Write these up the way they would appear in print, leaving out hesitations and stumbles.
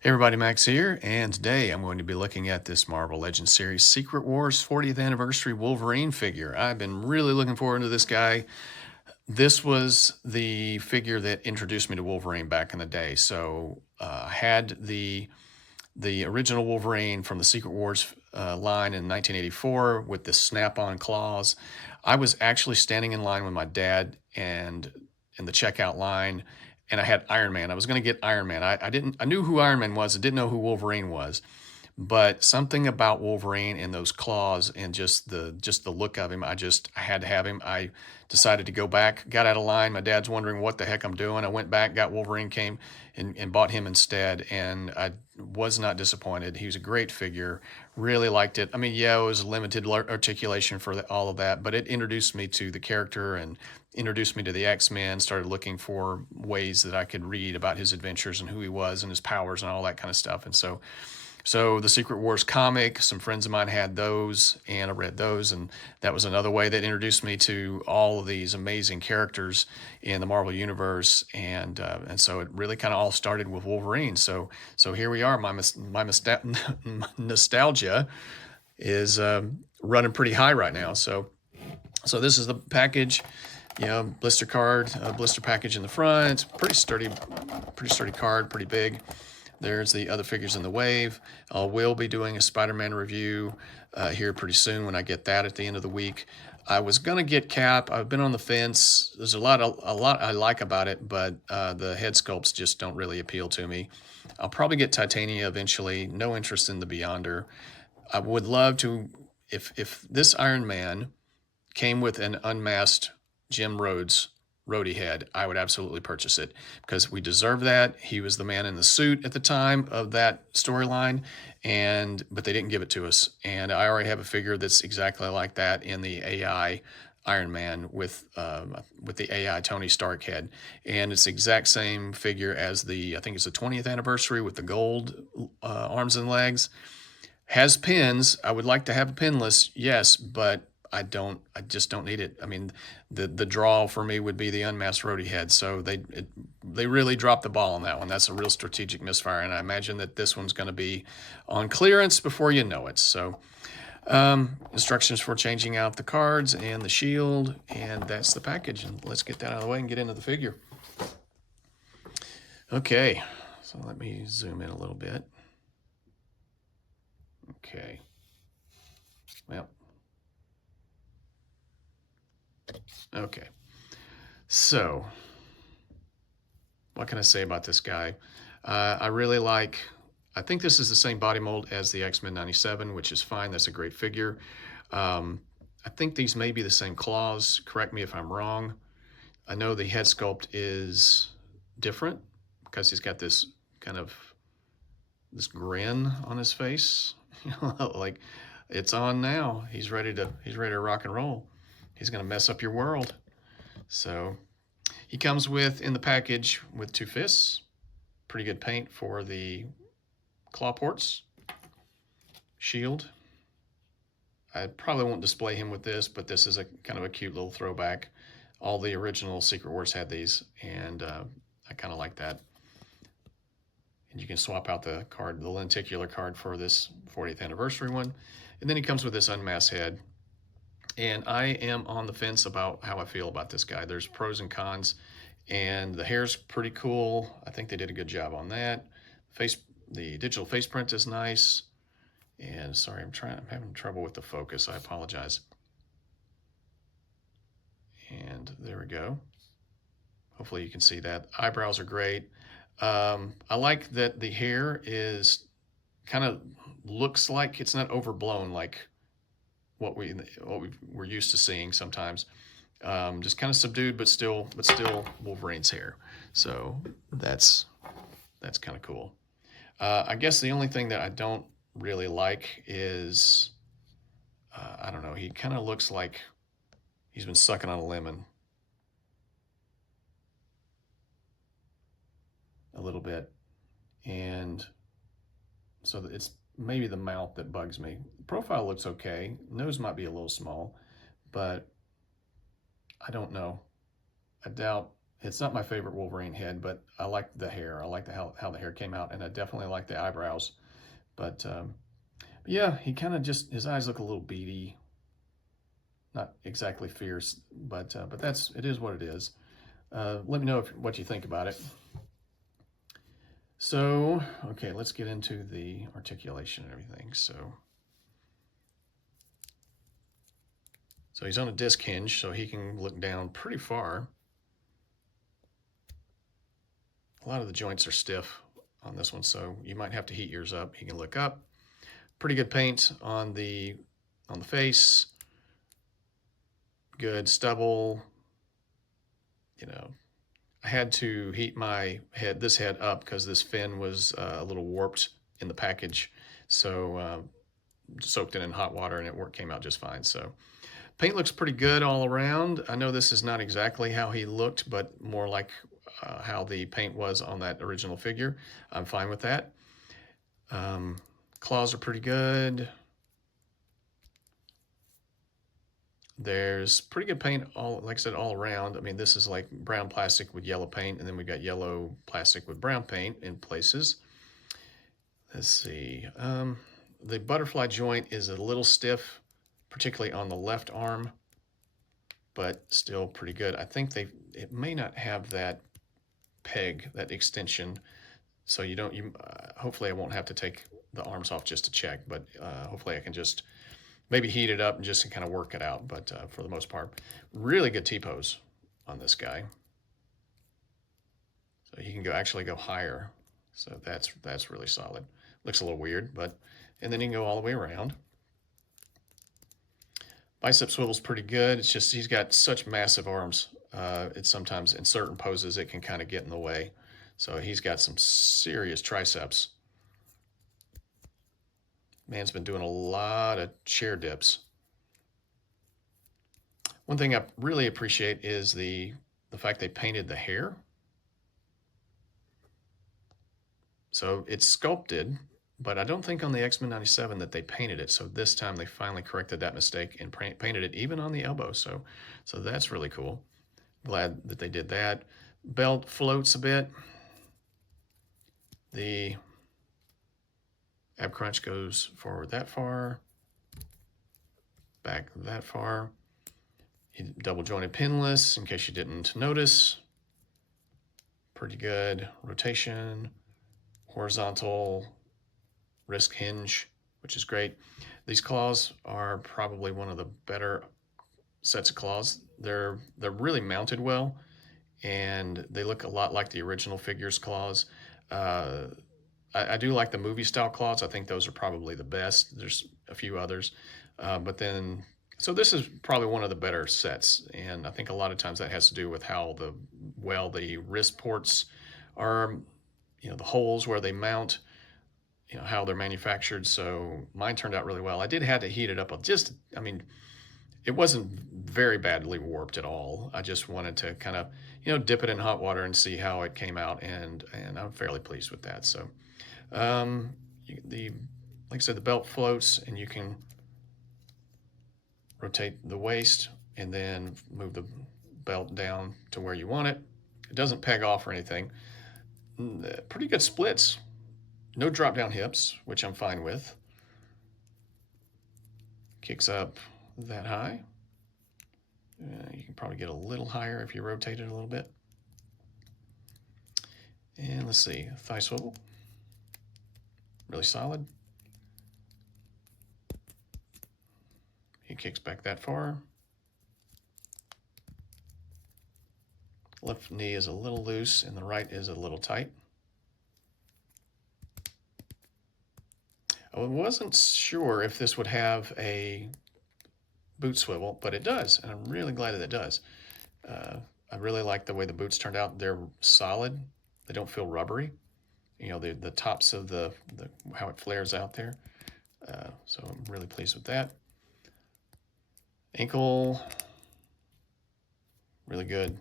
Hey everybody, Max here, and today I'm going to be looking at this Marvel Legends series Secret Wars 40th Anniversary Wolverine figure. I've been really looking forward to this guy. This was the figure that introduced me to Wolverine back in the day. So I had the original Wolverine from the Secret Wars line in 1984 with the snap-on claws. I was actually standing in line with my dad and in the checkout line, and I had Iron Man. I was going to get Iron Man. I knew who Iron Man was. I didn't know who Wolverine was, but something about Wolverine and those claws and just the look of him, I had to have him. I decided to go back, got out of line. My dad's wondering what the heck I'm doing. I went back, got Wolverine, came and bought him instead, and I was not disappointed. He was a great figure. Really liked it. I mean, yeah, it was limited articulation for all of that, but it introduced me to the character and introduced me to the X-Men. Started looking for ways that I could read about his adventures and who he was and his powers and all that kind of stuff. And so the Secret Wars comic, some friends of mine had those, and I read those, and that was another way that introduced me to all of these amazing characters in the Marvel Universe, and so it really kind of all started with Wolverine. So here we are. My nostalgia is running pretty high right now. So this is the package. Blister card, blister package in the front. Pretty sturdy card, pretty big. There's the other figures in the wave. I will be doing a Spider-Man review here pretty soon when I get that at the end of the week. I was gonna get Cap. I've been on the fence. There's a lot I like about it, but the head sculpts just don't really appeal to me. I'll probably get Titania eventually. No interest in the Beyonder. I would love to, if this Iron Man came with an unmasked Jim Rhodes Rhodey head, I would absolutely purchase it because we deserve that. He was the man in the suit at the time of that storyline, but they didn't give it to us. And I already have a figure that's exactly like that in the AI Iron Man with the AI Tony Stark head, and it's the exact same figure as I think it's the 20th anniversary with the gold arms and legs. Has pins. I would like to have a pinless, yes, but I just don't need it. I mean, the draw for me would be the unmasked Rhodey head. So they really dropped the ball on that one. That's a real strategic misfire, and I imagine that this one's going to be on clearance before you know it. So instructions for changing out the cards and the shield, and that's the package. And let's get that out of the way and get into the figure. Okay, so let me zoom in a little bit. Okay. Well, okay. So, what can I say about this guy? I think this is the same body mold as the X-Men 97, which is fine. That's a great figure. I think these may be the same claws. Correct me if I'm wrong. I know the head sculpt is different because he's got this kind of this grin on his face. Like it's on now. He's ready to rock and roll. He's gonna mess up your world. So he comes in the package with 2 fists, pretty good paint for the claw ports, shield. I probably won't display him with this, but this is a kind of a cute little throwback. All the original Secret Wars had these, and I kind of like that. And you can swap out the lenticular card for this 40th anniversary one. And then he comes with this unmasked head. And I am on the fence about how I feel about this guy. There's pros and cons, and the hair's pretty cool. I think they did a good job on that. The digital face print is nice. And sorry, I'm having trouble with the focus. I apologize. And there we go. Hopefully you can see that. Eyebrows are great. I like that the hair is kind of looks like it's not overblown like what we're used to seeing sometimes. Just kind of subdued, but still Wolverine's hair. So that's kind of cool. I guess the only thing that I don't really like is I don't know. He kind of looks like he's been sucking on a lemon a little bit, and so it's maybe the mouth that bugs me. The profile looks okay. Nose might be a little small, but I don't know. I doubt It's not my favorite Wolverine head, but I like the hair. I like how the hair came out, and I definitely like the eyebrows. But yeah, he kind of just, his eyes look a little beady, not exactly fierce, but it is what it is. Let me know what you think about it. So, okay, let's get into the articulation and everything. So he's on a disc hinge, so he can look down pretty far. A lot of the joints are stiff on this one, so you might have to heat yours up. He can look up. Pretty good paint on the face. Good stubble. You know, I had to heat this head up because this fin was a little warped in the package. So soaked it in hot water and it came out just fine. So paint looks pretty good all around. I know this is not exactly how he looked, but more like how the paint was on that original figure. I'm fine with that. Claws are pretty good. There's pretty good paint, like I said, all around. I mean, this is like brown plastic with yellow paint, and then we got yellow plastic with brown paint in places. Let's see. The butterfly joint is a little stiff, particularly on the left arm, but still pretty good. I think it may not have that peg, that extension, so hopefully I won't have to take the arms off just to check, but hopefully I can just maybe heat it up and just to kind of work it out. But for the most part, really good T-pose on this guy. So he can actually go higher. So that's really solid. Looks a little weird, and then he can go all the way around. Bicep swivel's pretty good. It's just he's got such massive arms. It's sometimes in certain poses it can kind of get in the way. So he's got some serious triceps. Man's been doing a lot of chair dips. One thing I really appreciate is the fact they painted the hair. So it's sculpted, but I don't think on the X-Men 97 that they painted it. So this time they finally corrected that mistake and painted it even on the elbow. So that's really cool. Glad that they did that. Belt floats a bit. The ab crunch goes forward that far, back that far. Double jointed pinless, in case you didn't notice. Pretty good rotation, horizontal wrist hinge, which is great. These claws are probably one of the better sets of claws. They're really mounted well, and they look a lot like the original figure's claws. I do like the movie style claws. I think those are probably the best. There's a few others, so this is probably one of the better sets, and I think a lot of times that has to do with how the wrist ports are, the holes where they mount, how they're manufactured. So mine turned out really well. I did have to heat it up it wasn't very badly warped at all. I just wanted to kind of, dip it in hot water and see how it came out, and I'm fairly pleased with that. So like I said, the belt floats, and you can rotate the waist and then move the belt down to where you want it. It doesn't peg off or anything. Pretty good splits. No drop down hips, which I'm fine with. Kicks up that high. You can probably get a little higher if you rotate it a little bit. And let's see, thigh swivel. Really solid. He kicks back that far. Left knee is a little loose and the right is a little tight. I wasn't sure if this would have a boot swivel, but it does, and I'm really glad that it does. I really like the way the boots turned out. They're solid. They don't feel rubbery. The tops of the how it flares out there. So I'm really pleased with that. Ankle, really good.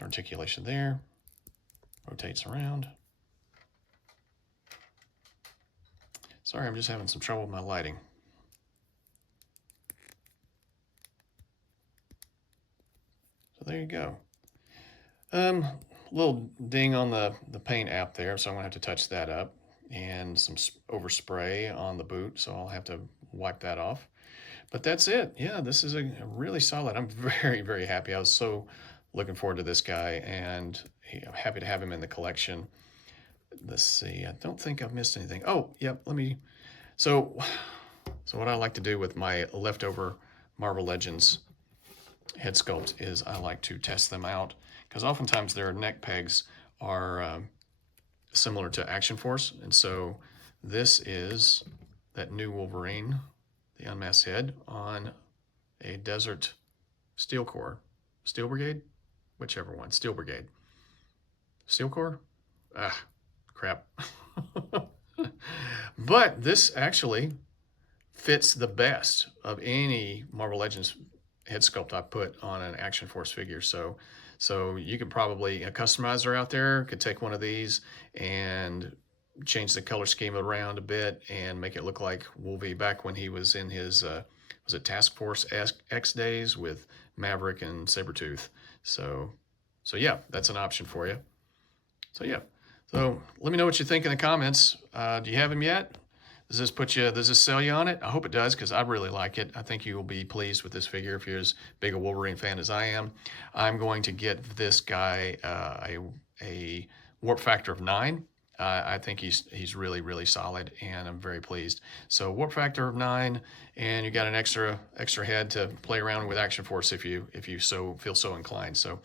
Articulation there. Rotates around. Sorry, I'm just having some trouble with my lighting. there you go. Little ding on the paint app there, so I'm gonna have to touch that up, and some overspray on the boot, so I'll have to wipe that off. But that's it. Yeah, this is a really solid. I'm very, very happy. I was so looking forward to this guy, and happy to have him in the collection. Let's see. I don't think I've missed anything. Oh, yep. So what I like to do with my leftover Marvel Legends head sculpt is I like to test them out, because oftentimes their neck pegs are similar to Action Force, and so this is that new Wolverine, the unmasked head, on a Desert Steel Corps. Steel Brigade? Whichever one. Steel Brigade. Steel Corps? Ah, crap. But this actually fits the best of any Marvel Legends head sculpt I put on an Action Force figure. So you could probably, a customizer out there could take one of these and change the color scheme around a bit and make it look like Wolvie back when he was in his, was it Task Force X days with Maverick and Sabretooth. So yeah, that's an option for you. So yeah, so let me know what you think in the comments. Do you have him yet? Does this sell you on it? I hope it does, because I really like it. I think you will be pleased with this figure if you're as big a Wolverine fan as I am. I'm going to get this guy a warp factor of 9. I think he's really, really solid, and I'm very pleased. So warp factor of 9, and you got an extra head to play around with Action Force if you feel so inclined. So,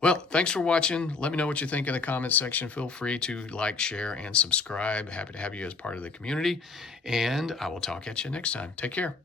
well, thanks for watching. Let me know what you think in the comments section. Feel free to like, share, and subscribe. Happy to have you as part of the community, and I will talk at you next time. Take care.